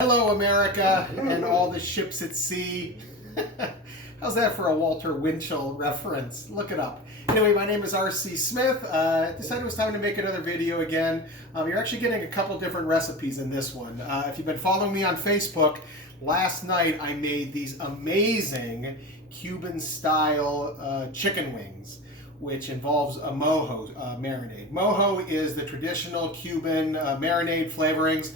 Hello, America, and all the ships at sea. How's that for a Walter Winchell reference? Look it up. Anyway, my name is R.C. Smith. Decided it was time to make another video again. You're actually getting a couple different recipes in this one. If you've been following me on Facebook, last night I made these amazing Cuban-style chicken wings, which involves a mojo marinade. Mojo is the traditional Cuban marinade flavorings.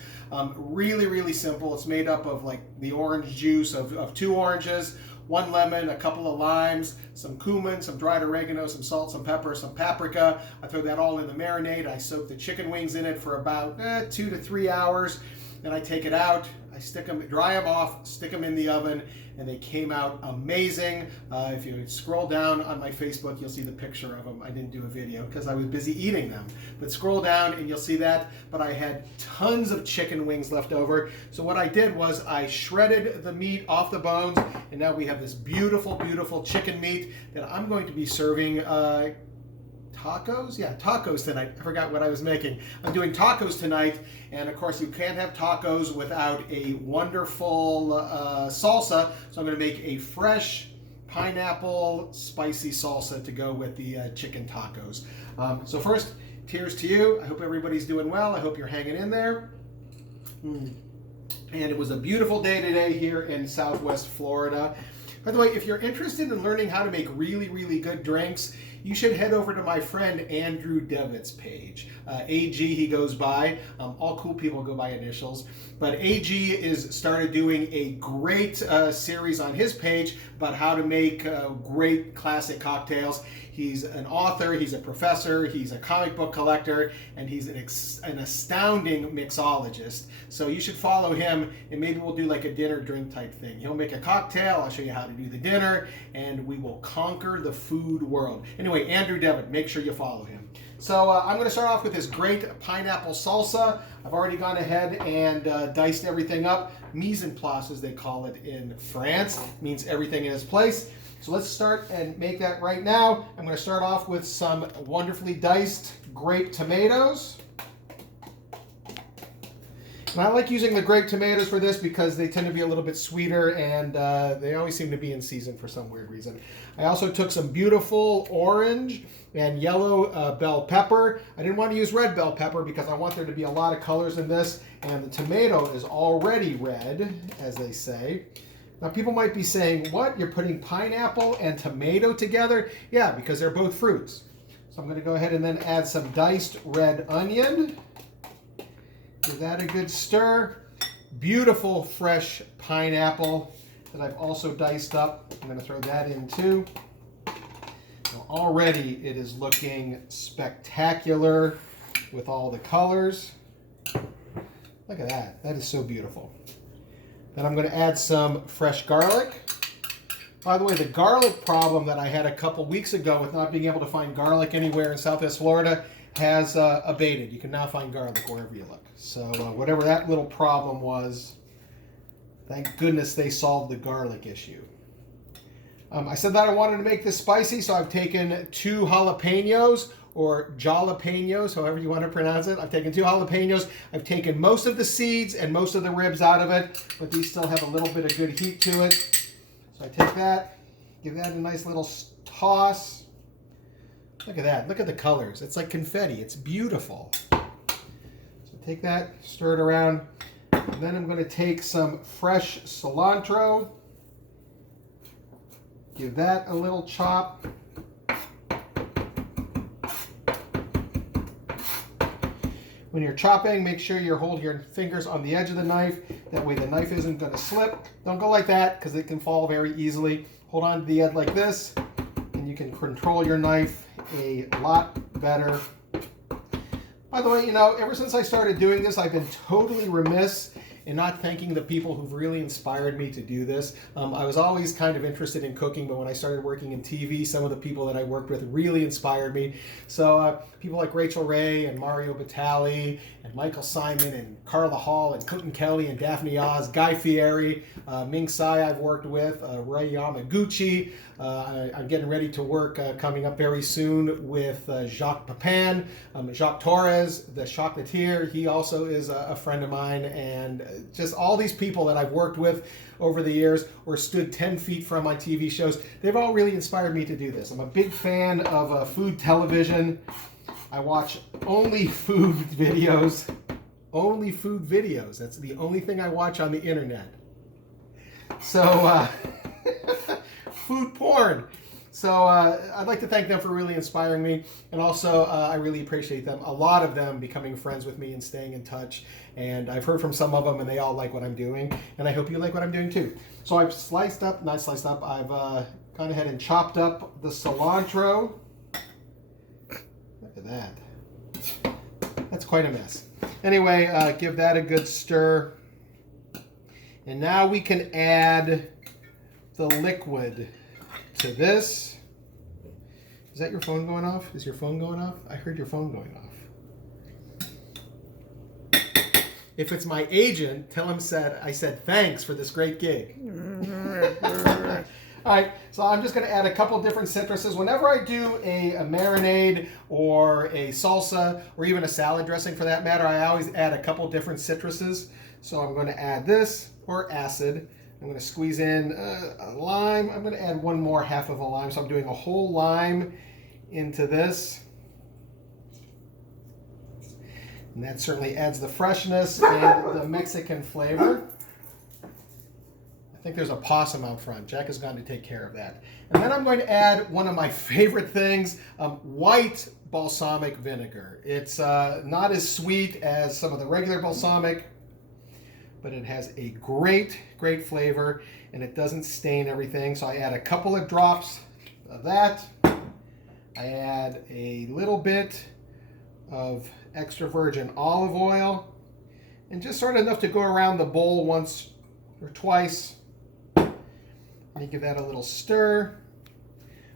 Really simple. It's made up of like the orange juice of 2 oranges, 1 lemon, a couple of limes, some cumin, some dried oregano, some salt, some pepper, some paprika. I throw that all in the marinade. I soak the chicken wings in it for about 2 to 3 hours. Then I take it out, I stick them, dry them off, stick them in the oven, and they came out amazing. If you scroll down on my Facebook, you'll see the picture of them. I didn't do a video because I was busy eating them. But scroll down and you'll see that. But I had tons of chicken wings left over. So what I did was I shredded the meat off the bones, and now we have this beautiful chicken meat that I'm going to be serving tacos? Yeah, tacos tonight. I forgot what I was making. I'm doing tacos tonight, and of course you can't have tacos without a wonderful salsa, so I'm going to make a fresh pineapple spicy salsa to go with the chicken tacos. So first, cheers to you. I hope everybody's doing well. I hope you're hanging in there. And it was a beautiful day today here in Southwest Florida. By the way, if you're interested in learning how to make really good drinks, you should head over to my friend Andrew Devitt's page. AG he goes by. All cool people go by initials. But AG is started doing a great series on his page about how to make great classic cocktails. He's an author, he's a professor, he's a comic book collector, and he's an astounding mixologist. So you should follow him, and maybe we'll do like a dinner drink type thing. He'll make a cocktail, I'll show you how to do the dinner, and we will conquer the food world. Anyway, Andrew Devitt, make sure you follow him. So I'm going to start off with this great pineapple salsa. I've already gone ahead and diced everything up. Mise en place, as they call it in France, means everything in its place. So let's start and make that right now. I'm going to start off with some wonderfully diced grape tomatoes. And I like using the grape tomatoes for this because they tend to be a little bit sweeter, and they always seem to be in season for some weird reason. I also took some beautiful orange and yellow bell pepper. I didn't want to use red bell pepper because I want there to be a lot of colors in this, and the tomato is already red, as they say. Now people might be saying, what? You're putting pineapple and tomato together? Yeah, because they're both fruits. So I'm going to go ahead and then add some diced red onion. Give that a good stir. Beautiful fresh pineapple that I've also diced up. I'm going to throw that in too. Now already it is looking spectacular with all the colors. Look at that. That is so beautiful. Then I'm going to add some fresh garlic. By the way, the garlic problem that I had a couple weeks ago with not being able to find garlic anywhere in Southwest Florida has abated. You can now find garlic wherever you look. So whatever that little problem was, thank goodness they solved the garlic issue. I said that I wanted to make this spicy, so I've taken 2 jalapenos, or jalapenos, however you want to pronounce it. I've taken 2 jalapenos. I've taken most of the seeds and most of the ribs out of it, but these still have a little bit of good heat to it. So I take that, give that a nice little toss. Look at that. Look at the colors. It's like confetti. It's beautiful. So take that, stir it around. And then I'm going to take some fresh cilantro. Give that a little chop. When you're chopping, make sure you hold your fingers on the edge of the knife. That way the knife isn't going to slip. Don't go like that because it can fall very easily. Hold on to the edge like this, and you can control your knife a lot better. By the way, you know, ever since I started doing this, I've been totally remiss in not thanking the people who've really inspired me to do this. I was always kind of interested in cooking, but when I started working in TV, some of the people that I worked with really inspired me. So people like Rachel Ray and Mario Batali and Michael Simon and Carla Hall and Clinton Kelly and Daphne Oz, Guy Fieri, Ming Tsai I've worked with, Ray Yamaguchi. I'm getting ready to work coming up very soon with Jacques Pepin, Jacques Torres, the chocolatier. He also is a friend of mine, and just all these people that I've worked with over the years or stood 10 feet from on TV shows, they've all really inspired me to do this. I'm a big fan of food television. I watch only food videos. Only food videos. That's the only thing I watch on the internet. So, food porn. So I'd like to thank them for really inspiring me, and also I really appreciate them, a lot of them becoming friends with me and staying in touch, and I've heard from some of them and they all like what I'm doing, and I hope you like what I'm doing too. So I've I've gone ahead and chopped up the cilantro. Look at that. That's quite a mess. Anyway, give that a good stir. And now we can add the liquid to this. Is that your phone going off? Is your phone going off? I heard your phone going off. If it's my agent, tell him I said thanks for this great gig. All right, so I'm just going to add a couple different citruses. Whenever I do a marinade or a salsa or even a salad dressing for that matter, I always add a couple different citruses. So I'm going to add this, or acid. I'm going to squeeze in a lime. I'm going to add one more half of a lime. So I'm doing a whole lime into this. And that certainly adds the freshness and the Mexican flavor. I think there's a possum out front. Jack has gone to take care of that. And then I'm going to add one of my favorite things, white balsamic vinegar. It's not as sweet as some of the regular balsamic, but it has a great flavor, and it doesn't stain everything. So I add a couple of drops of that. I add a little bit of extra virgin olive oil, and just sort of enough to go around the bowl once or twice. And you give that a little stir.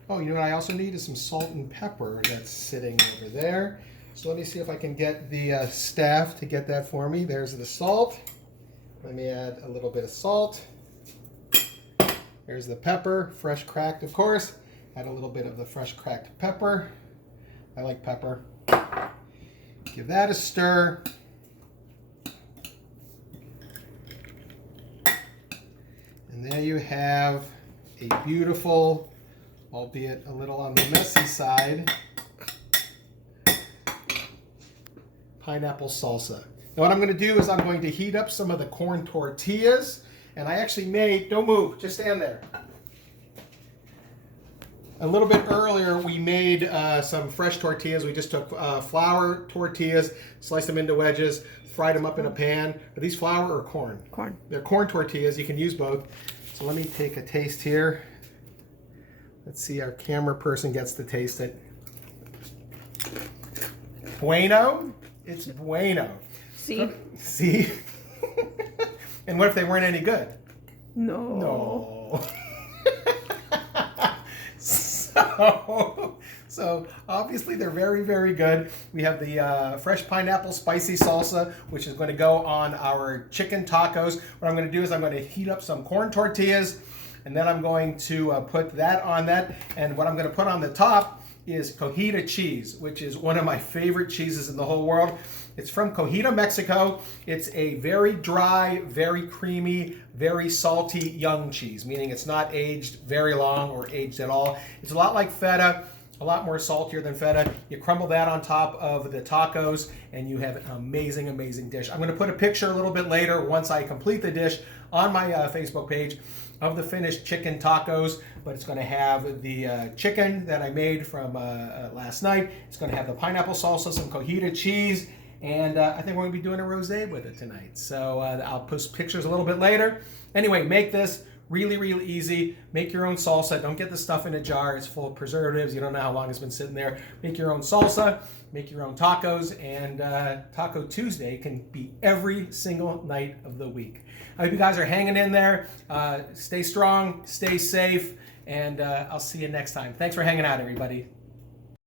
Oh, you know what I also need is some salt and pepper that's sitting over there. So let me see if I can get the staff to get that for me. There's the salt. Let me add a little bit of salt. There's the pepper, fresh cracked, of course. Add a little bit of the fresh cracked pepper. I like pepper. Give that a stir. And there you have a beautiful, albeit a little on the messy side, pineapple salsa. Now what I'm going to do is I'm going to heat up some of the corn tortillas, and I actually made, don't move, just stand there. A little bit earlier we made some fresh tortillas. We just took flour tortillas, sliced them into wedges, fried them up in a pan. Are these flour or corn? Corn. They're corn tortillas. You can use both. So let me take a taste here. Let's see, our camera person gets to taste it. Bueno? It's bueno. See? See? And what if they weren't any good? No. So obviously they're very good. We have the fresh pineapple spicy salsa, which is going to go on our chicken tacos. What I'm going to do is I'm going to heat up some corn tortillas, and then I'm going to put that on that. And what I'm going to put on the top is Cojita cheese, which is one of my favorite cheeses in the whole world. It's from Cojita, Mexico. It's a very dry, very creamy, very salty young cheese, meaning it's not aged very long or aged at all. It's a lot like feta, a lot more saltier than feta. You crumble that on top of the tacos, and you have an amazing dish. I'm going to put a picture a little bit later once I complete the dish on my Facebook page of the finished chicken tacos, but it's going to have the chicken that I made from last night. It's going to have the pineapple salsa, some Cojita cheese, and I think we're going to be doing a rosé with it tonight. So I'll post pictures a little bit later. Anyway, make this really easy. Make your own salsa. Don't get the stuff in a jar. It's full of preservatives. You don't know how long it's been sitting there. Make your own salsa. Make your own tacos. And Taco Tuesday can be every single night of the week. I hope you guys are hanging in there. Stay strong. Stay safe. And I'll see you next time. Thanks for hanging out, everybody.